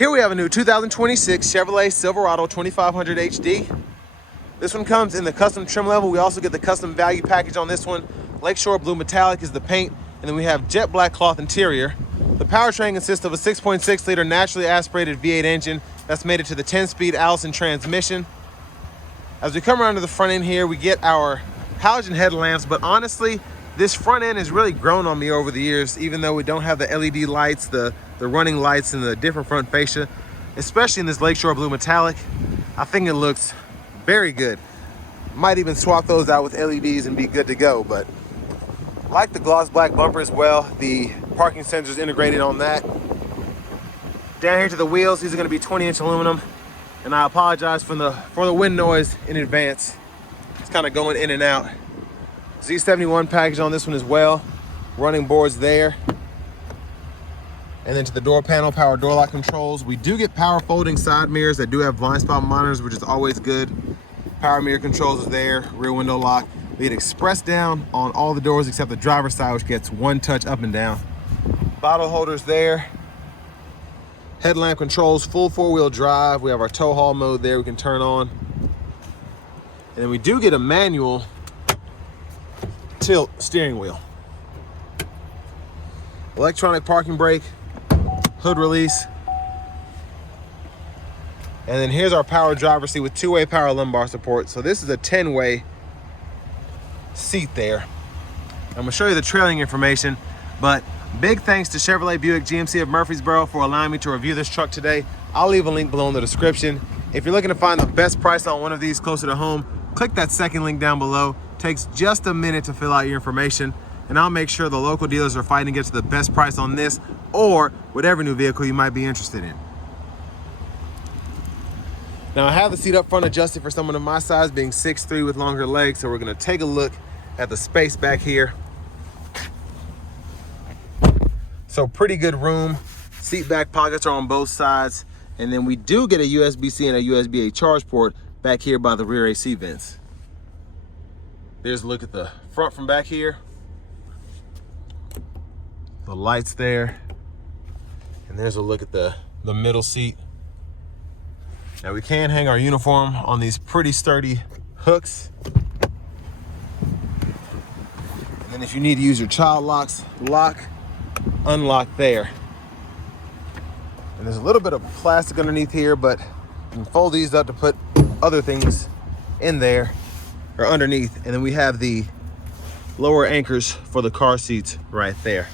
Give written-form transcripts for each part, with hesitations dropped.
Here we have a new 2026 Chevrolet Silverado 2500 HD. This one comes in the custom trim level. We also get the custom value package on this one. Lakeshore Blue Metallic is the paint, and then we have jet black cloth interior. The powertrain consists of a 6.6 liter naturally aspirated V8 engine that's mated to the 10-speed Allison transmission. As we come around to the front end here, we get our halogen headlamps, but honestly, this front end has really grown on me over the years, even though we don't have the LED lights, the running lights, and the different front fascia, especially in this Lakeshore Blue Metallic. I think it looks very good. Might even swap those out with LEDs and be good to go, but I like the gloss black bumper as well. The parking sensors integrated on that. Down here to the wheels, these are gonna be 20-inch aluminum, and I apologize for the wind noise in advance. It's kind of going in and out. Z71 package on this one as well. Running boards there. And then to the door panel, power door lock controls. We do get power folding side mirrors that do have blind spot monitors, which is always good. Power mirror controls is there, rear window lock. We get express down on all the doors except the driver's side, which gets one touch up and down. Bottle holders there. Headlamp controls, full four-wheel drive. We have our tow haul mode there we can turn on. And then we do get a manual tilt steering wheel. Electronic parking brake, hood release. And then here's our power driver's seat with two-way power lumbar support. So this is a 10-way seat there. I'm gonna show you the trailing information, but big thanks to Chevrolet Buick GMC of Murfreesboro for allowing me to review this truck today. I'll leave a link below in the description. If you're looking to find the best price on one of these closer to home, click that second link down below. Takes just a minute to fill out your information, and I'll make sure the local dealers are fighting to get to the best price on this or whatever new vehicle you might be interested in. Now I have the seat up front adjusted for someone of my size, being 6'3" with longer legs, so we're gonna take a look at the space back here. So pretty good room. Seat back pockets are on both sides, and then we do get a USB-C and a USB-A charge port back here by the rear AC vents. There's a look at the front from back here. The lights there. And there's a look at the middle seat. Now we can hang our uniform on these pretty sturdy hooks. And then if you need to use your child locks, lock, unlock there. And there's a little bit of plastic underneath here, but you can fold these up to put other things in there or underneath. And then we have the lower anchors for the car seats right there.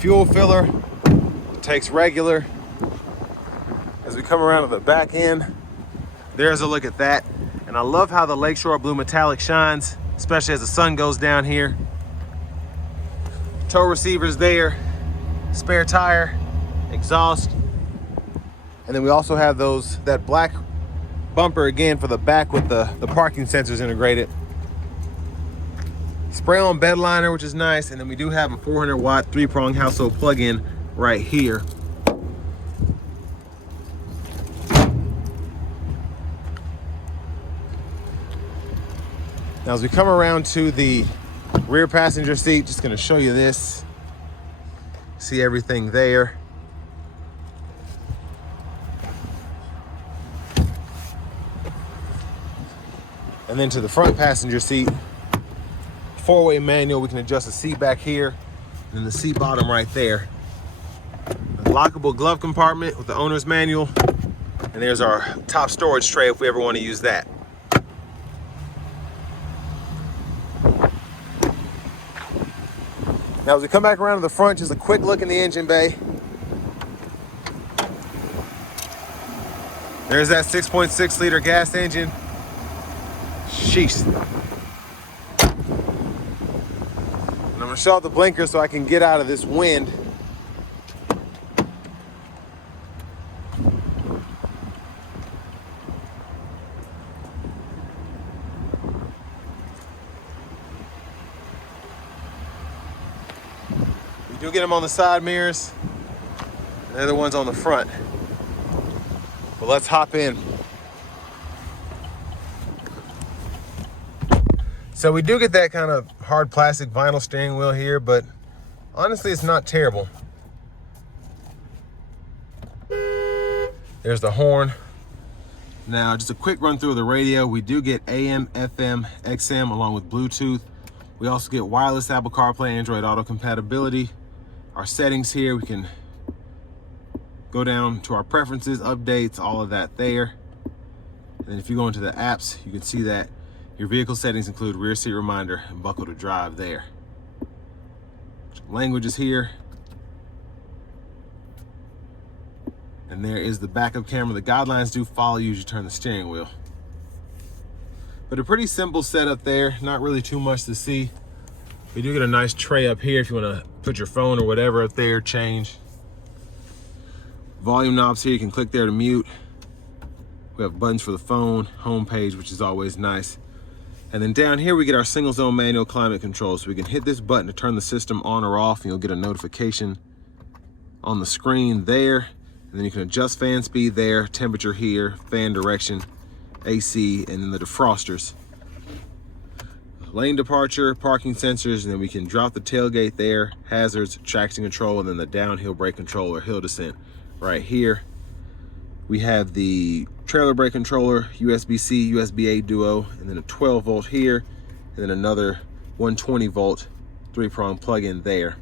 Fuel filler takes regular. As we come around to the back end, there's a look at that. And I love how the Lakeshore Blue Metallic shines, especially as the sun goes down here. Tow receivers there, spare tire, exhaust. And then we also have that black bumper again for the back with the parking sensors integrated. Spray on bed liner, which is nice. And then we do have a 400-watt 3-prong household plug-in right here. Now as we come around to the rear passenger seat, just gonna show you this. See everything there. And then to the front passenger seat, 4-way manual. We can adjust the seat back here and then the seat bottom right there. A lockable glove compartment with the owner's manual. And there's our top storage tray if we ever want to use that. Now as we come back around to the front, just a quick look in the engine bay. There's that 6.6 liter gas engine. Sheesh. And I'm gonna shut off the blinker so I can get out of this wind. We do get them on the side mirrors. And they're the ones on the front. But let's hop in. So we do get that kind of hard plastic vinyl steering wheel here, but honestly, it's not terrible. There's the horn. Now, just a quick run through of the radio. We do get AM, FM, XM, along with Bluetooth. We also get wireless Apple CarPlay, Android Auto compatibility. Our settings here, we can go down to our preferences, updates, all of that there. And then if you go into the apps, you can see that your vehicle settings include rear seat reminder and buckle to drive there. Languages here. And there is the backup camera. The guidelines do follow you as you turn the steering wheel. But a pretty simple setup there, not really too much to see. We do get a nice tray up here if you want to put your phone or whatever up there, change. Volume knobs here, you can click there to mute. We have buttons for the phone, home page, which is always nice. And then down here we get our single zone manual climate control. So we can hit this button to turn the system on or off, and you'll get a notification on the screen there. And then you can adjust fan speed there, temperature here, fan direction, AC, and then the defrosters. Lane departure, parking sensors, and then we can drop the tailgate there, hazards, traction control, and then the downhill brake control or hill descent right here. We have the trailer brake controller, USB-C, USB-A duo, and then a 12 volt here, and then another 120 volt 3-prong plug-in there.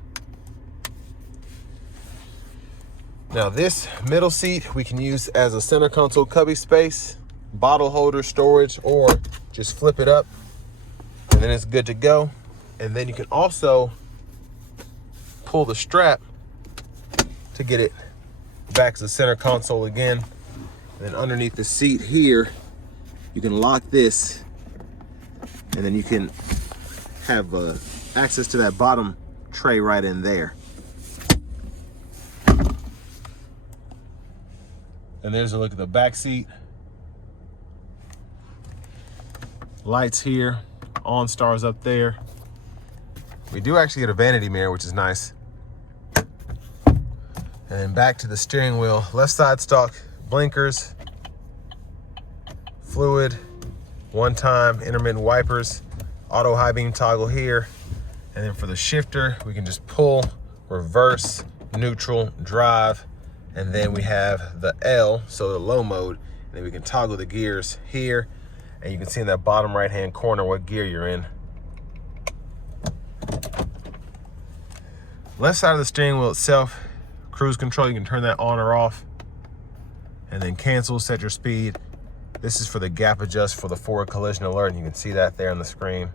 Now this middle seat we can use as a center console cubby space, bottle holder storage, or just flip it up and then it's good to go. And then you can also pull the strap to get it back to the center console again. And then underneath the seat here, you can lock this, and then you can have access to that bottom tray right in there. And there's a look at the back seat. Lights here, OnStar's up there. We do actually get a vanity mirror, which is nice. And then back to the steering wheel, left side stock, blinkers, fluid, one-time intermittent wipers, auto high beam toggle here. And then for the shifter, we can just pull, reverse, neutral, drive. And then we have the L, so the low mode, and then we can toggle the gears here, and you can see in that bottom right-hand corner what gear you're in. Left side of the steering wheel itself, cruise control, you can turn that on or off, and then cancel, set your speed. This is for the gap adjust for the forward collision alert, and you can see that there on the screen.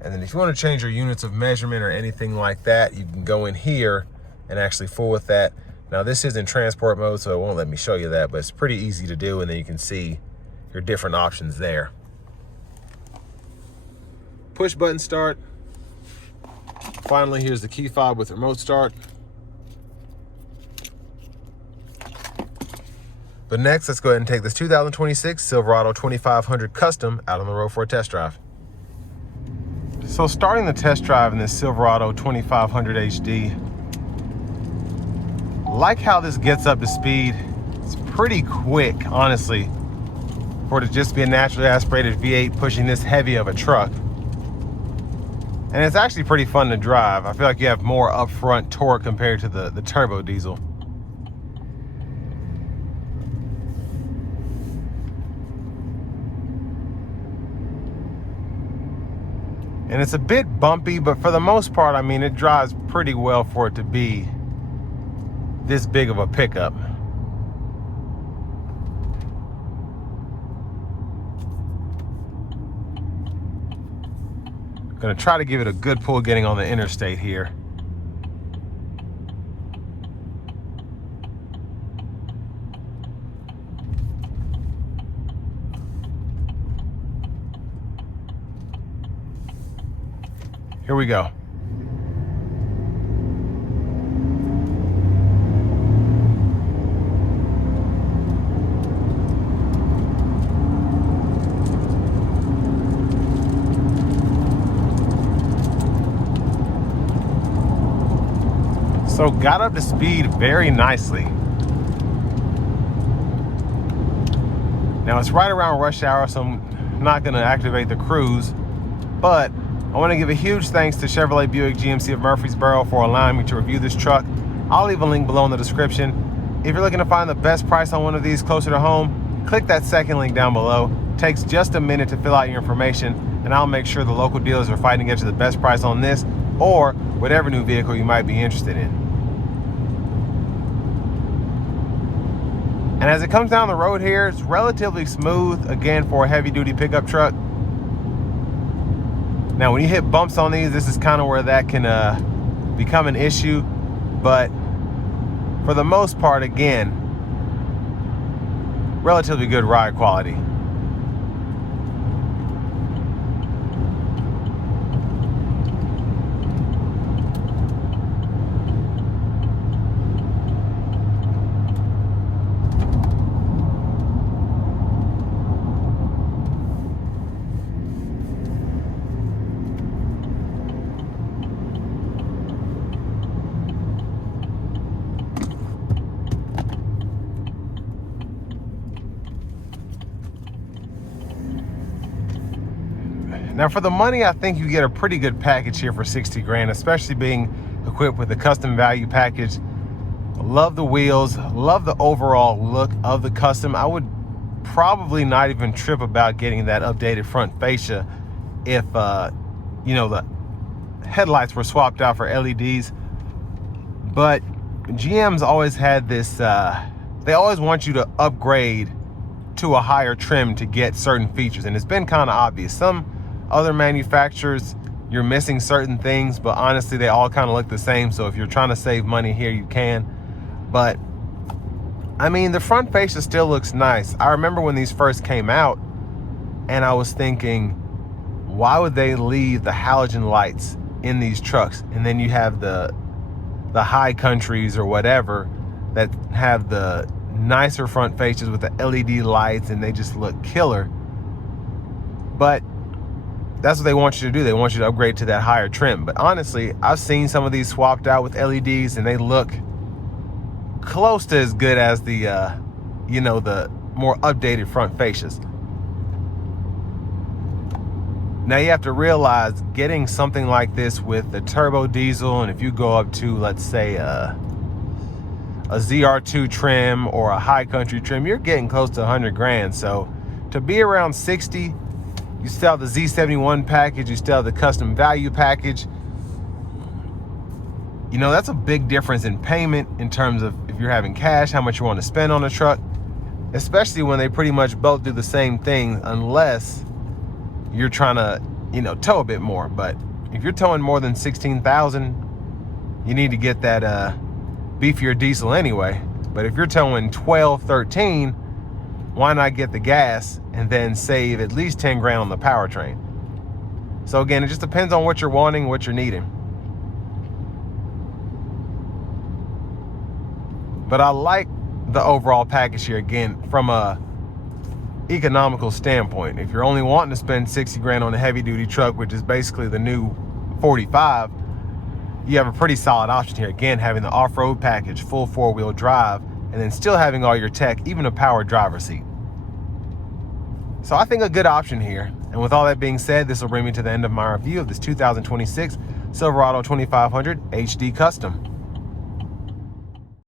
And then if you want to change your units of measurement or anything like that, you can go in here and actually fool with that. Now this is in transport mode, so it won't let me show you that, but it's pretty easy to do, and then you can see your different options there. Push button start. Finally, here's the key fob with remote start. But next, let's go ahead and take this 2026 Silverado 2500 Custom out on the road for a test drive. So starting the test drive in this Silverado 2500 HD, like how this gets up to speed. It's pretty quick, honestly, for it to just be a naturally aspirated V8 pushing this heavy of a truck. And it's actually pretty fun to drive. I feel like you have more upfront torque compared to the turbo diesel. And it's a bit bumpy, but for the most part, I mean, it drives pretty well for it to be this big of a pickup. Gonna try to give it a good pull getting on the interstate here. Here we go. So got up to speed very nicely. Now it's right around rush hour, so I'm not gonna activate the cruise, but I want to give a huge thanks to Chevrolet Buick GMC of Murfreesboro for allowing me to review this truck. I'll leave a link below in the description. If you're looking to find the best price on one of these closer to home, click that second link down below. It takes just a minute to fill out your information, and I'll make sure the local dealers are fighting to get you the best price on this or whatever new vehicle you might be interested in. And as it comes down the road here, it's relatively smooth, again, for a heavy-duty pickup truck. Now, when you hit bumps on these, this is kind of where that can become an issue. But for the most part, again, relatively good ride quality. Now, for the money, I think you get a pretty good package here for 60 grand, especially being equipped with the custom value package. Love the wheels, love the overall look of the custom. I would probably not even trip about getting that updated front fascia if, you know, the headlights were swapped out for LEDs. But GM's always had this, they always want you to upgrade to a higher trim to get certain features, and it's been kind of obvious. Some other manufacturers, you're missing certain things, but honestly, they all kind of look the same. So if you're trying to save money here, you can. But I mean, the front fascia still looks nice. I remember when these first came out, and I was thinking, why would they leave the halogen lights in these trucks? And then you have the high countries or whatever that have the nicer front fascias with the LED lights, and they just look killer. But that's what they want you to do. They want you to upgrade to that higher trim. But honestly, I've seen some of these swapped out with LEDs, and they look close to as good as the, you know, the more updated front fascias. Now, you have to realize getting something like this with the turbo diesel, and if you go up to, let's say, a ZR2 trim or a high country trim, you're getting close to 100 grand. So to be around 60, you still have the Z71 package, you still have the custom value package. You know, that's a big difference in payment in terms of if you're having cash, how much you want to spend on a truck, especially when they pretty much both do the same thing, unless you're trying to, you know, tow a bit more. But if you're towing more than 16,000, you need to get that beefier diesel anyway. But if you're towing 12, 13, why not get the gas and then save at least 10 grand on the powertrain? So again, it just depends on what you're wanting, what you're needing. But I like the overall package here, again, from a economical standpoint. If you're only wanting to spend 60 grand on a heavy duty truck, which is basically the new 45, you have a pretty solid option here. Again, having the off-road package, full 4-wheel drive, and then still having all your tech, even a power driver seat. So I think a good option here. And with all that being said, this will bring me to the end of my review of this 2026 Silverado 2500 HD Custom.